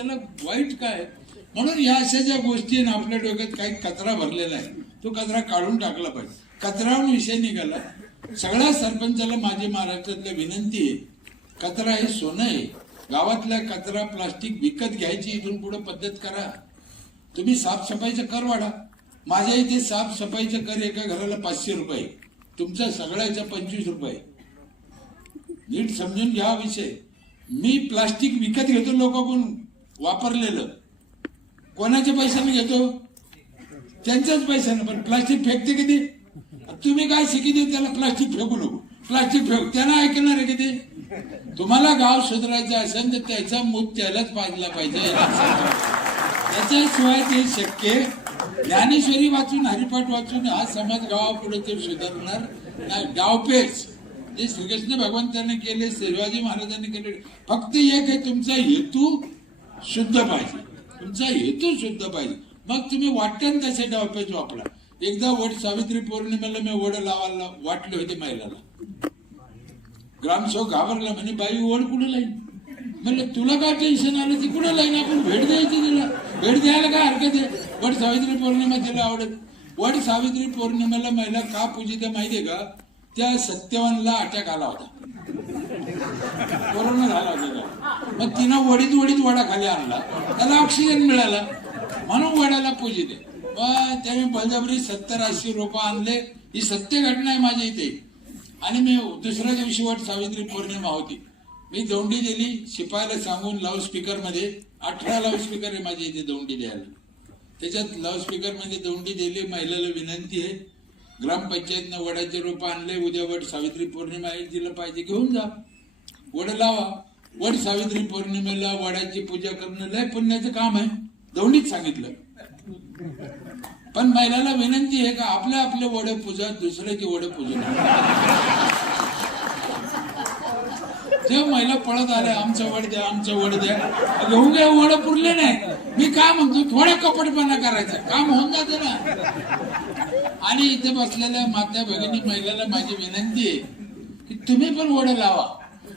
त्याला वाईट काय म्हणून या अशा ज्या गोष्टी आहे ना आपल्या डोक्यात काही कचरा भरलेला आहे. तो कचरा काढून टाकला पाहिजे. कचरा विषय निघाला. सगळ्या सरपंचाला माझी महाराष्ट्रातल्या विनंती आहे. कचरा हे सोनं आहे. गावातल्या कचरा प्लास्टिक विकत घ्यायची इथून पुढे पद्धत करा. तुम्ही साफसफाईचं कर वाढा. माझ्या इथे साफसफाईचं कर एका घराला पाचशे रुपये. तुमचा सगळ्याचा पंचवीस रुपये. नीट समजून घ्या विषय. मी प्लास्टिक विकत घेतो लोकांकडून. वापरलेलं. कोणाच्या पैशाने घेतो? त्यांच्याच पैशाने. पण प्लास्टिक फेकते किती? तुम्ही काय शिकिते त्याला प्लास्टिक फेकू नको. प्लास्टिक फेक त्यांना ऐकणार आहे किती? तुम्हाला गाव सुधारायचं असेल तर त्याचा मूत त्यालाच पाजला पाहिजे. त्याच्याशिवाय ते शक्य. ज्ञानेश्वरी वाचून हरिपाठ वाचून हा समाज गावापुढे ते सुधारणार गावपेच जे श्रीकृष्ण भगवंतांनी केले शिवाजी महाराजांनी केले. फक्त एक आहे तुमचा हेतू शुद्ध पाहिजे. तुमचा हेतू शुद्ध पाहिजे. मग तुम्ही वाटण तसे डावपेच वापरा. एकदा वड सावित्री पौर्णिमेला मी वड लावायला वाटले होते महिलाला. ग्रामसेवक घाबरला म्हणे बाई वड कुठे लाईन म्हणलं तुला काय टेन्शन आलं? ती कुठे लाईन आपण भेट द्यायची तिला. भेट द्यायला काय हरकत आहे? वड सावित्री पौर्णिमा तिला आवडत. वड सावित्री पौर्णिमेला महिला का पूजित माहितीये का? त्या सत्यवानला अटॅक आला होता. कोरोना झाला त्याला. मग तिनं वडीत वडीत वडा खाली आणला. त्याला ऑक्सिजन मिळाला. म्हणून वडाला पूजिते मग त्याने बळजबरी सत्तर ऐंशी रोप आणले. ही सत्य घटना आहे माझ्या इथे. आणि मी दुसऱ्या दिवशी वाट सावित्री पौर्णिमा होती. मी दौंडी दिली. शिपायाला सांगून लाऊडस्पीकरमध्ये अठरा लाऊडस्पीकर आहे माझ्या इथे दौंडी द्यायला. त्याच्यात लाऊडस्पीकरमध्ये मध्ये दौंडी दिली. महिलेला विनंती आहे. ग्रामपंचायतनं वडाचे रोप आणले. उद्या वट सावित्री पौर्णिमा आहे. तिला पाहिजे घेऊन जा. वड लावा. वड सावित्री पौर्णिमेला वडाची पूजा करणं लय पुण्याचं काम आहे. दोन्हीच सांगितलं. पण महिलाला विनंती आहे का आपल्या आपले वड पूजा दुसऱ्याची वड पूजू. नका जेव्हा महिला पळत आल्या आमचं वड द्या आमचं वड द्या. घेऊन घ्या वड पुरले नाही. मी काय म्हणतो थोडा कपटपणा करायचा. काम होऊन जाते ना. आणि इथे बसलेल्या माता भगिनी महिलाला माझी विनंती आहे की तुम्ही पण वड लावा.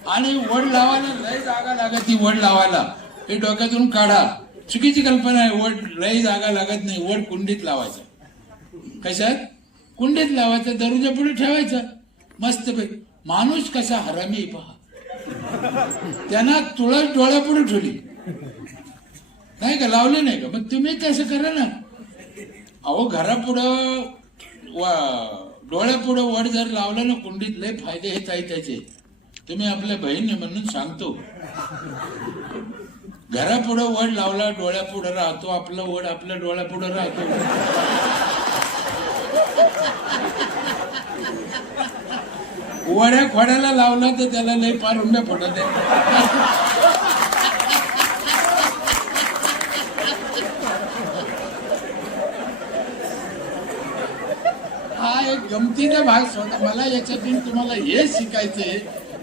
आणि वड लावायला लय जागा लागत ती वड लावायला. हे डोक्यातून काढा. चुकीची कल्पना आहे वड लय जागा लागत नाही वड कुंडीत लावायचं. कशात? कुंडीत लावायचं दरुजा पुढे ठेवायचं. मस्त माणूस कसा हरामी पहा. त्यांना तुळस डोळ्यापुढे ठेवली. नाही का? लावले नाही का? मग तुम्ही तसं करा ना. अहो घरापुढं वा- डोळ्यापुढं वड जर लावलं ना कुंडीत लय फायदे हेच त्याचे. ते तुम्ही आपल्या बहिणी म्हणून सांगतो. घरापुढं वड लावला डोळ्यापुढं राहतो. आपलं वड आपल्या डोळ्यापुढं राहतो. वड्या खोड्याला लावला तर त्याला लय पार हुंड्या फुटत हा एक गमतीचा भाग होता मला याच्यातून तुम्हाला हे शिकायचंय.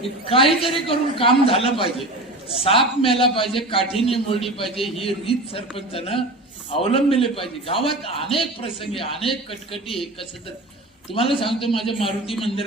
काहीतरी करून काम झालं पाहिजे. साप मेला पाहिजे काठीने मोडली पाहिजे ही रीत सरपंचानं अवलंबिले पाहिजे. गावात अनेक प्रसंगी अनेक कटकटी आहे कसं तर तुम्हाला सांगतो माझ्या मारुती मंदिर